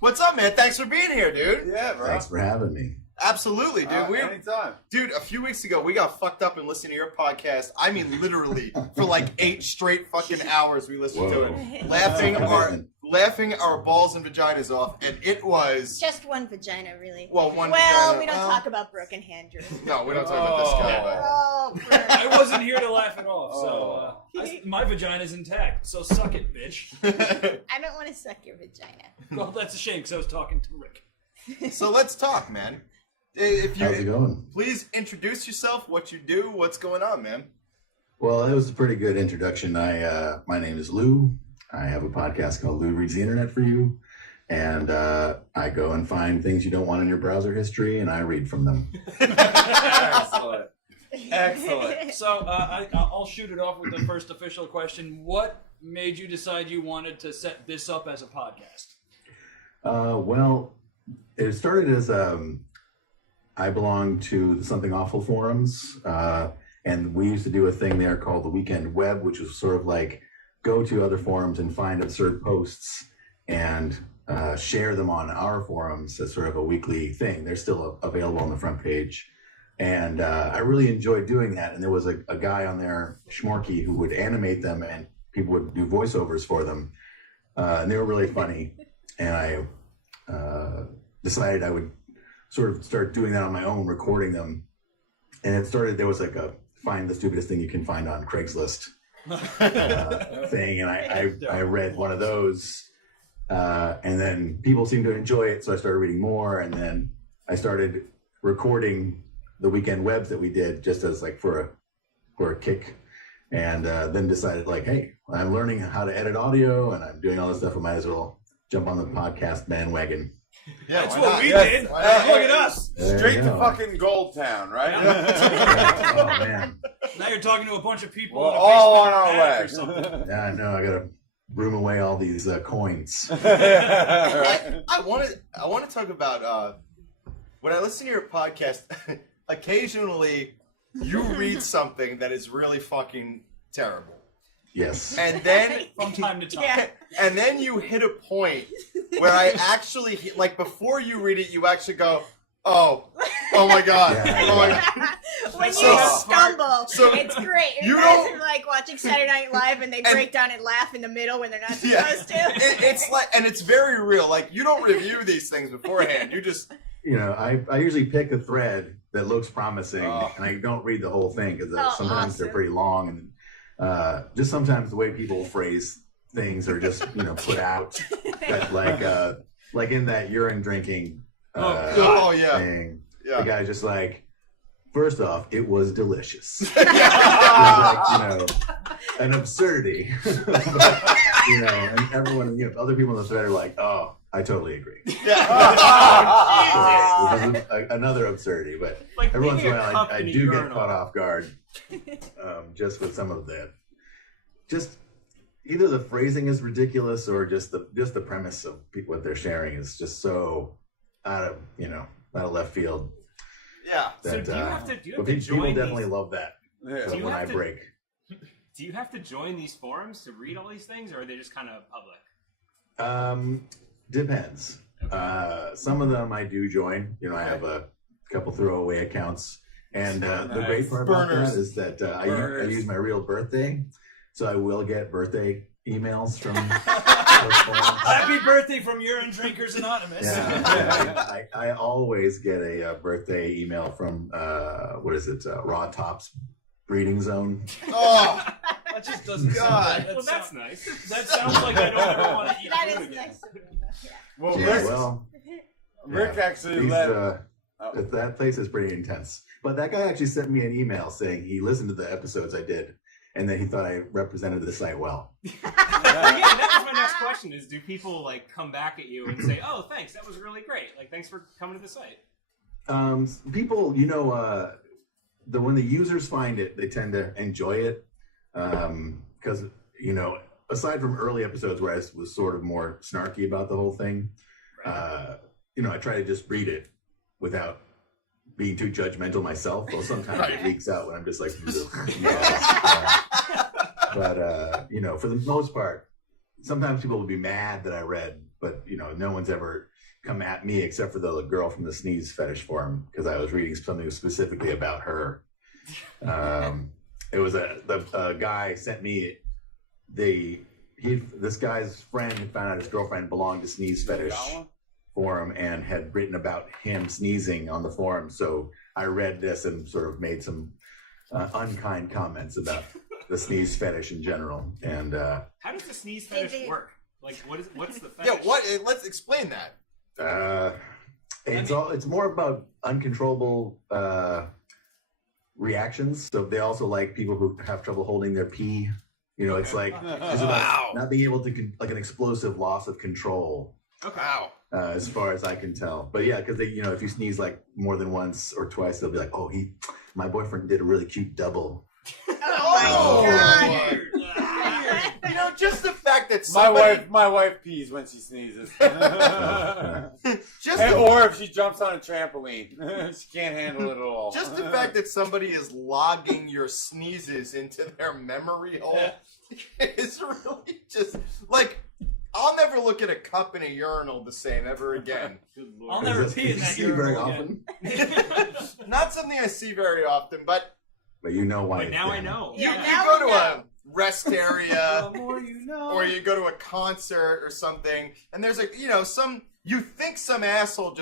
What's up, man? Thanks for being here, dude. Yeah, bro. Thanks for having me. Absolutely, dude. Anytime. Dude, a few weeks ago, we got fucked up and listened to your podcast. I mean, literally, for like 8 straight fucking hours we listened to it. Laughing our balls and vaginas off, and it was... Just one vagina, really. Well, one Well, vagina. we don't talk about broken hand, Drew. No, we don't talk about this guy, but... Oh, I wasn't here to laugh it off, so my vagina's intact. So suck it, bitch. I don't want to suck your vagina. Well, that's a shame because I was talking to Rick. So let's talk, man. If you, How's it going? Please introduce yourself, what you do, what's going on, man. Well, it was a pretty good introduction. My name is Lou. I have a podcast called Lou Reads the Internet for You. And I go and find things you don't want in your browser history, and I read from them. Excellent. Excellent. So I'll shoot it off with the first official question. What made you decide you wanted to set this up as a podcast? Well, it started as I belong to the Something Awful forums, and we used to do a thing there called the Weekend Web, which was sort of like go to other forums and find absurd posts and share them on our forums as sort of a weekly thing. They're still available on the front page. And I really enjoyed doing that. And there was a guy on there, Schmorky, who would animate them and people would do voiceovers for them. And they were really funny. And I decided I would sort of start doing that on my own, recording them. And it started, there was like a find the stupidest thing you can find on Craigslist thing. And I read one of those. And then people seemed to enjoy it. So I started reading more. And then I started recording the Weekend Webs that we did just as like for a kick. And then decided like, hey, I'm learning how to edit audio and I'm doing all this stuff. I might as well jump on the podcast bandwagon. Yeah, That's why what not? we Yes. did. Why not? Look at us. There Straight you to go. fucking Gold Town, right? Oh, man. Now you're talking to a bunch of people. We're in a all on basement our attic way. or something. Yeah, I know. I got to broom away all these coins. Right. I want to talk about when I listen to your podcast. Occasionally, you read something that is really fucking terrible, Yes. and then From time to time. Yeah. and then you hit a point where I actually like before you read it, you actually go, oh my god, Yeah, oh my yeah. god. When So you smart. stumble, So it's great. you You guys don't- are like watching Saturday Night Live and they break down and laugh in the middle when they're not Yeah. supposed to. It's like, and it's very real. Like you don't review these things beforehand. You just You know, I usually pick a thread that looks promising, Oh. and I don't read the whole thing because Oh, sometimes they're awesome. pretty long, and just sometimes the way people phrase things are just put out. That, like in that urine drinking oh yeah, thing, the yeah. guy's just like, first off, it was delicious. It was like, an absurdity. But, and everyone, other people in the thread are like, oh, I totally agree. Yeah. Which is another absurdity, but Like every once in a picking while I company do get urinal. caught off guard just with some of that. Just either the phrasing is ridiculous or just the premise of what they're sharing is just so out of left field. Yeah. So That, do you have to but join people these, definitely love that. Yeah. So you when I have to- break, Do you have to join these forums to read all these things, or are they just kind of public? depends. Some of them I do join. I have a couple throwaway accounts. And the great part about Burners. that is that I Burners. use my real birthday, so I will get birthday emails from those forums. Happy birthday from Urine Drinkers Anonymous. Yeah, I always get a birthday email from Raw Tops Breeding Zone. Oh That just doesn't God. sound that Well, that's sound- nice. That sounds like I don't ever want to eat That food is again. nice. Yeah. Well, Yeah, Rick, well, Rick yeah, actually these, left. that place is pretty intense. But that guy actually sent me an email saying he listened to the episodes I did, and that he thought I represented the site well. Yeah, that was my next question: is do people like come back at you and say, "Oh, thanks, that was really great. Like, thanks for coming to the site." People, when the users find it, they tend to enjoy it because aside from early episodes where I was sort of more snarky about the whole thing, I try to just read it without being too judgmental myself. Well, sometimes it leaks out when I'm just like, for the most part, sometimes people will be mad that I read, but no one's ever come at me except for the girl from the sneeze fetish forum because I was reading something specifically about her. It was a guy sent me this guy's friend found out his girlfriend belonged to sneeze fetish forum and had written about him sneezing on the forum. So I read this and sort of made some unkind comments about the sneeze fetish in general. And how does the sneeze fetish work? Like, what's the fetish? Yeah, let's explain that. It's more about uncontrollable reactions. So they also like people who have trouble holding their pee. It's like it's about not being able to like an explosive loss of control. Okay. Wow. As far as I can tell, but yeah, because they, if you sneeze like more than once or twice, they'll be like, "Oh, my boyfriend did a really cute double." Oh my God! Just the fact that my wife pees when she sneezes. Or if she jumps on a trampoline, she can't handle it at all. Just the fact that somebody is logging your sneezes into their memory hole is really just like. I'll never look at a cup in a urinal the same ever again. I'll never pee in that urinal again. Not something I see very often, but you know why. But now I know. You Yeah, go to a rest area, The more you know. or you go to a concert or something, and there's you think some asshole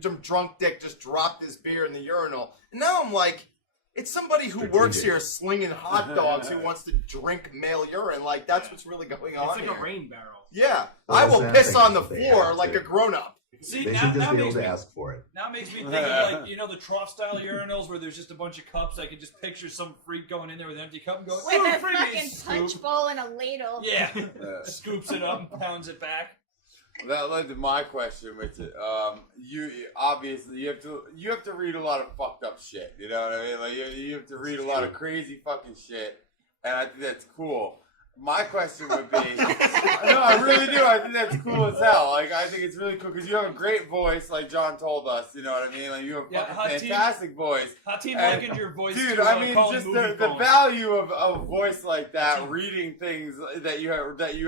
some drunk dick just dropped his beer in the urinal, and now I'm like, it's somebody who works here slinging hot dogs who wants to drink male urine. Like, that's what's really going on. It's like here. a rain barrel. Yeah, Well, I will that's piss the on the thing, they floor have like to. a grown-up. See, They now, should just now be able makes to me ask for it. now makes me think of like the trough style urinals where there's just a bunch of cups. I could just picture some freak going in there with an empty cup and going, With "Ooh, a freebie," fucking punch scoop. bowl and a ladle. Yeah, scoops it up and pounds it back. That led to my question, which you obviously you have to read a lot of fucked up shit. You know what I mean? Like you have to read a lot of crazy fucking shit, and I think that's cool. My question would be, no, I really do. I think that's cool as hell. Like I think it's really cool because you have a great voice, like John told us. You know what I mean? Like you have a fucking fantastic voice. Hatim And- likened your voice Dude, to I mean, Colin just movie the phone. value of a voice like that, reading things that you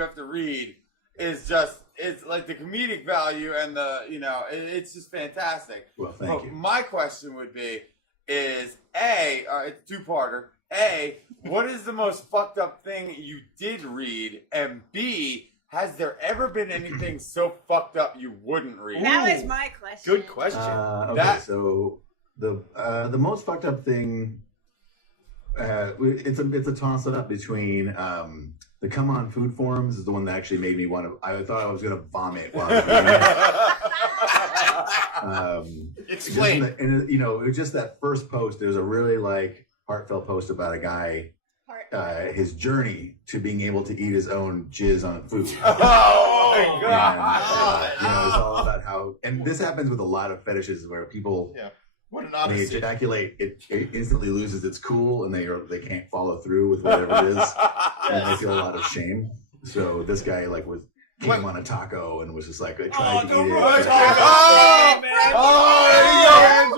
have to read, is just it's like the comedic value and the it's just fantastic. Well, thank you. My question would be, it's a two-parter. A, what is the most fucked up thing you did read? And B, has there ever been anything so fucked up you wouldn't read? That was my question. Good question. Okay, so the most fucked up thing, it's a toss up between the Come On Food forums is the one that actually made me want to. I thought I was gonna vomit while I was reading it. Explain. And it was just that first post. There was a really heartfelt post about a guy, his journey to being able to eat his own jizz on food. Oh my And, god! it's all about how, and this happens with a lot of fetishes where people, What an they odyssey. ejaculate, it instantly loses its cool, and they can't follow through with whatever it is, and they feel a lot of shame. So this guy came on a taco and was just like, I tried to eat it. Oh, there you go,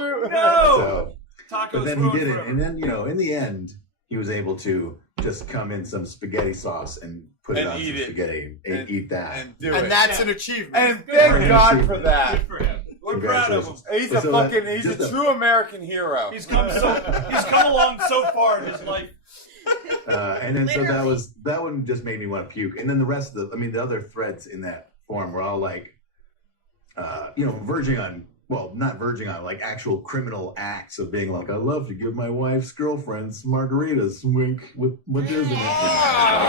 Andrew. No! So, Tacos but then he ruined did it, forever. and then in the end, he was able to just come in some spaghetti sauce and put it And on eat some it. spaghetti and eat that. And do And it. that's an achievement. And thank God for that. Good for him. We're proud of him. He's a So fucking, that- he's a just a- true American hero. He's come along so far in his life. And then so Literally. that one just made me want to puke. And then the rest of the other threads in that forum were all verging on, well, not verging on, actual criminal acts of being like, I love to give my wife's girlfriends margaritas, wink, with jizz in it.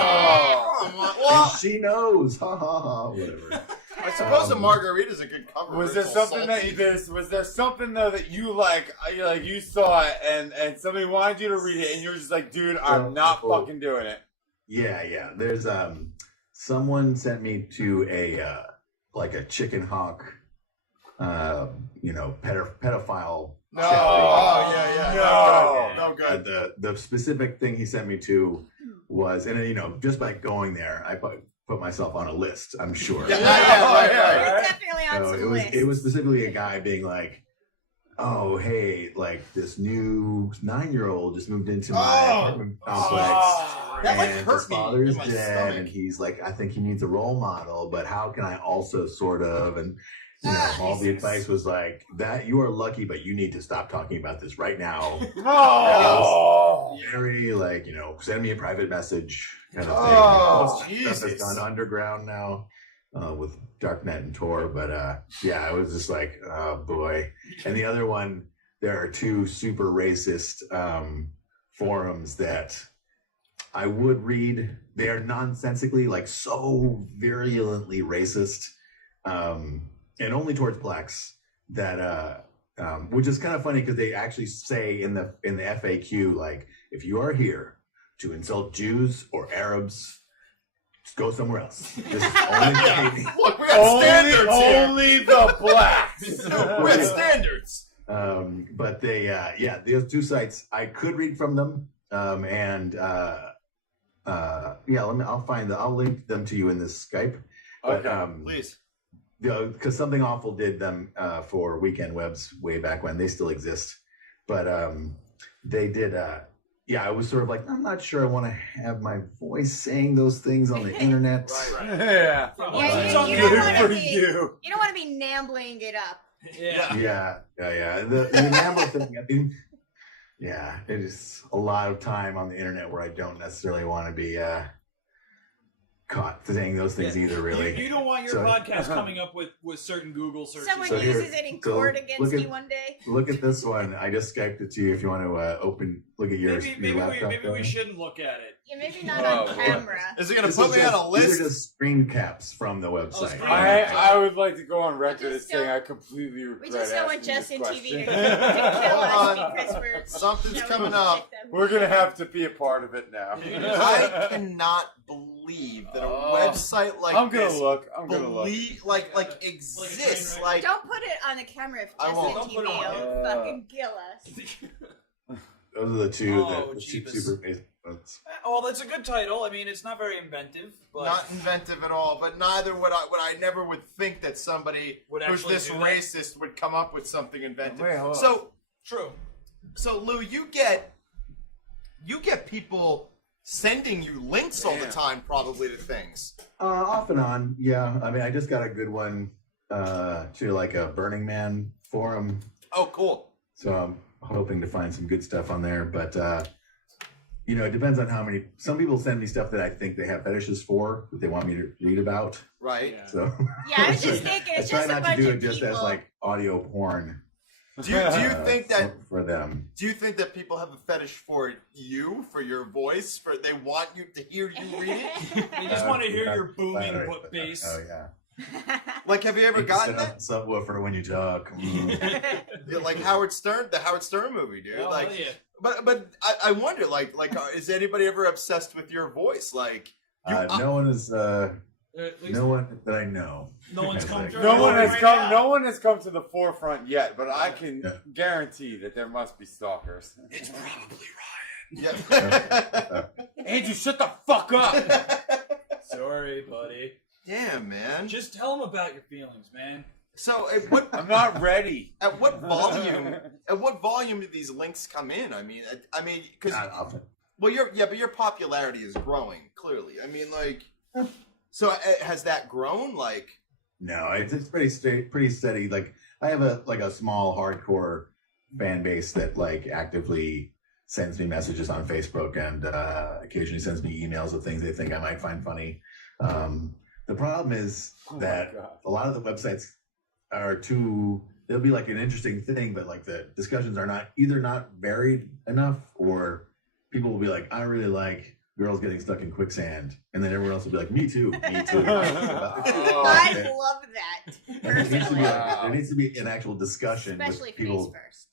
Oh, well, And she knows, ha ha ha, whatever. I suppose a margarita is a good cover. Was It's there all something salty. was there something though that you you saw it and somebody wanted you to read it and you were just like, dude, I'm not fucking doing it. Yeah. There's someone sent me to a chicken hawk, pedophile. No. chat Oh, yeah. No. No good. The specific thing he sent me to was, and just by going there, I put myself on a list. I'm sure. Yeah, You're right. definitely on So some list. it was specifically a guy being like, "Oh, hey, this new 9-year-old just moved into my apartment complex, That like and hurt his me father's in my dead, stomach. and he's like, I think he needs a role model, but how can I also sort of? And you know, all the advice was like that. You are lucky, but you need to stop talking about this right now. Oh, Very like, you know, send me a private message kind of Oh, thing. Stuff has Jesus. gone underground now with Darknet and Tor, but yeah, I was just like, oh boy. And the other one, there are two super racist forums that I would read. They are nonsensically, like, so virulently racist, and only towards blacks. That which is kind of funny because they actually say in the FAQ, like, if you are here to insult Jews or Arabs, just go somewhere else. This is only the Look, we got standards here. only the blacks. We have standards. But they, yeah, those two sites I could read from them, and yeah, I'll link them to you in this Skype. But Please. because Something Awful did them for Weekend Webs way back when. They still exist, but they did. Yeah, I was sort of like, I'm not sure I want to have my voice saying those things on the internet. Yeah. Yeah, you Good don't want for to be. you. You don't want to be nambling it up. Yeah. Yeah. The enamel thing, I mean, yeah, it is a lot of time on the internet where I don't necessarily want to be caught saying those things either, really. You don't want your So- podcast coming up with certain Google searches. Someone So here- uses it in so court look against at- you one day. Look at this one. I just Skyped it to you if you want to look at your laptop. maybe we shouldn't look at it. Yeah, maybe not Oh, on boy. camera. Is it going to This put is me on a just- These list? are just screen caps from the website. screen I would like to go on record as just saying don't- I completely regret We just don't want asking this Justin TV to question. kill us Hold on. because we're Something's you know, coming we up. pick them. We're gonna have to be a part of it now. I cannot believe that a Oh. website like I'm gonna this look. I'm gonna look. like exists. Like Don't put it on the camera if I Justin won't. Don't TV put it on. will fucking kill us. Those are the two Oh, the Jeebus. super basic ones. Oh, that's a good title. I mean, it's not very inventive, but not inventive at all, but neither would I never would think that somebody Would who's actually this do that? racist would come up with something inventive. Wait, hold on. true. So Lou, you get people sending you links all the time, probably, to things. Off and on, yeah. I mean, I just got a good one to like a Burning Man forum, Oh, cool. so I'm hoping to find some good stuff on there. But you know, it depends on how many. Some people send me stuff that I think they have fetishes for that they want me to read about. Right. Yeah. So Yeah, I was just thinking I it's try just a not to bunch do of it just people. as like audio porn. Do you think that for them? Do you think that people have a fetish for you, for your voice, for they want you to hear you read it? You just want to hear yeah, your booming right. bass. Oh yeah. Like, have you ever gotten that? Subwoofer when you talk. Mm. Yeah, like Howard Stern, the Howard Stern movie, dude. Oh, Like, yeah. but I wonder, like, is anybody ever obsessed with your voice? Like, No one is. At least No one that I know. no one's come Like, through. No one has Right come. now. No one has come to the forefront yet, but I can Yeah. guarantee that there must be stalkers. it's probably Ryan. Yeah. Andrew, shut the fuck up. Sorry, buddy. Damn, man. Just tell them about your feelings, man. So, I'm not ready. at what volume do these links come in? I mean, because Not often. well, but your popularity is growing clearly. I mean, like, so has that grown? Like, No, it's pretty steady. Like I have a small hardcore fan base that like actively sends me messages on Facebook and occasionally sends me emails of things they think I might find funny. The problem is that a lot of the websites are they'll be like an interesting thing, but like the discussions are not varied enough, or people will be like, I really like girls getting stuck in quicksand, and then everyone else will be like, me too. I love that. And Personally. there needs to be an actual discussion Especially with face people, first.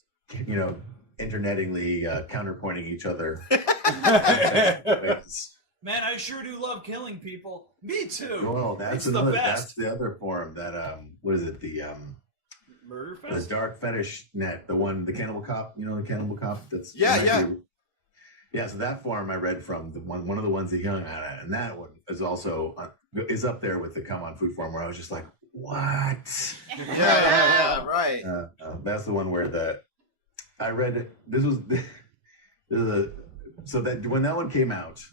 you know, internetingly counterpointing each other. Man, I sure do love killing people. Me too. Well, that's It's the another. best. That's the other forum that what is it? The Murder the Fest? Dark Fetish Net, the Cannibal Cop. You know, the Cannibal Cop. That's Yeah. Yeah, so that forum I read from one of the ones that he hung out at, and that one is also is up there with the Come On Food forum, where I was just like, what? yeah, right. That's the one where I read it. This is so that when that one came out,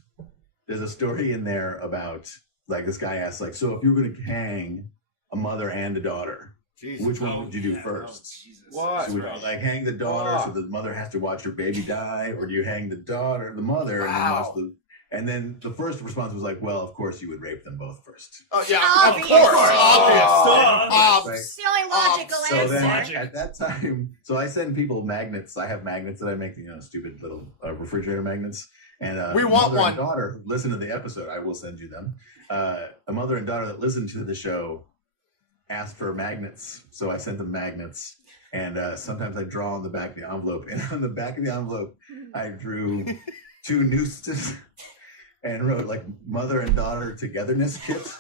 there's a story in there about like this guy asked like, so if you were going to hang a mother and a daughter, Jesus. which one would you do first? Jesus. What? So would you like hang the daughter so the mother has to watch her baby die, or do you hang the mother, and then watch the? And then the first response was like, well, of course you would rape them both first. Oh yeah, of Obviously. course, Right. obvious. It's the only logical So answer. then at that time, so I send people magnets. I have magnets that I make, stupid little refrigerator magnets. And We a want mother one. and daughter listen to the episode. I will send you them. A mother and daughter that listened to the show asked for magnets, so I sent them magnets. And sometimes I draw on the back of the envelope, and on the back of the envelope, I drew 2 nooses and wrote like mother and daughter togetherness kits.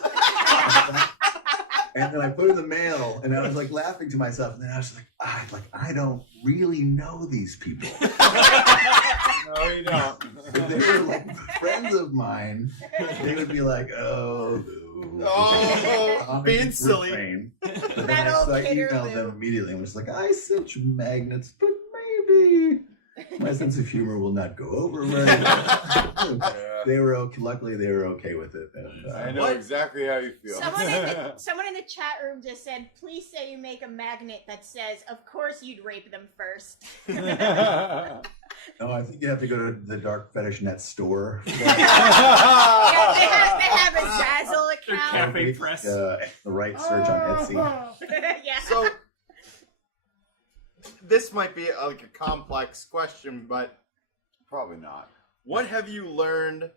And then I put it in the mail, and I was like laughing to myself, and then I was like, I don't really know these people. No, you don't. If they were like friends of mine, they would be like, oh, being silly. refrain. But then That old I kid or emailed them Lou. immediately and was like, I sent you magnets, but maybe my sense of humor will not go over very well. Yeah. They were okay. Luckily, they were okay with it. And, I know What? exactly how you feel. Someone in the chat room just said, please say you make a magnet that says, of course you'd rape them first. No, I think you have to go to the Dark Fetish Net store. Yeah, they have a Zazzle Their account. cafe press. The right search on Etsy. Yeah. So this might be like a complex question, but Probably not. what have you learned?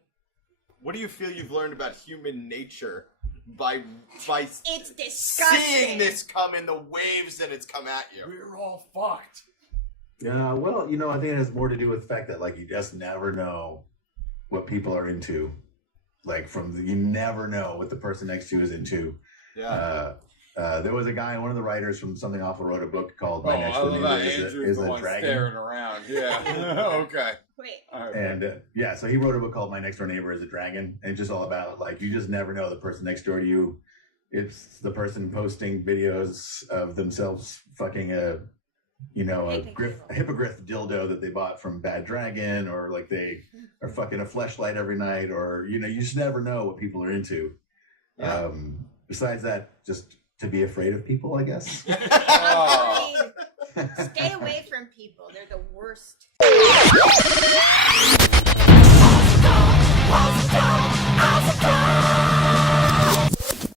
What do you feel you've learned about human nature by It's disgusting. seeing this come in the waves that it's come at you? We're all fucked. Yeah, well, I think it has more to do with the fact that like you just never know what people are into. Like you never know what the person next to you is into. Yeah. There was a guy, one of the writers from Something Awful wrote a book called Oh, My Next I Door love Neighbor that Andrew's is the a one Dragon. staring around. Yeah. Okay. Wait. All right. And so he wrote a book called My Next Door Neighbor is a Dragon. And it's just all about like you just never know the person next door to you. It's the person posting videos of themselves fucking a hippogriff dildo that they bought from Bad Dragon, or like they are fucking a fleshlight every night, or you just never know what people are into. Yeah. Besides that, just to be afraid of people, I guess. Oh. I mean, stay away from people. They're the worst. Monster, monster, monster.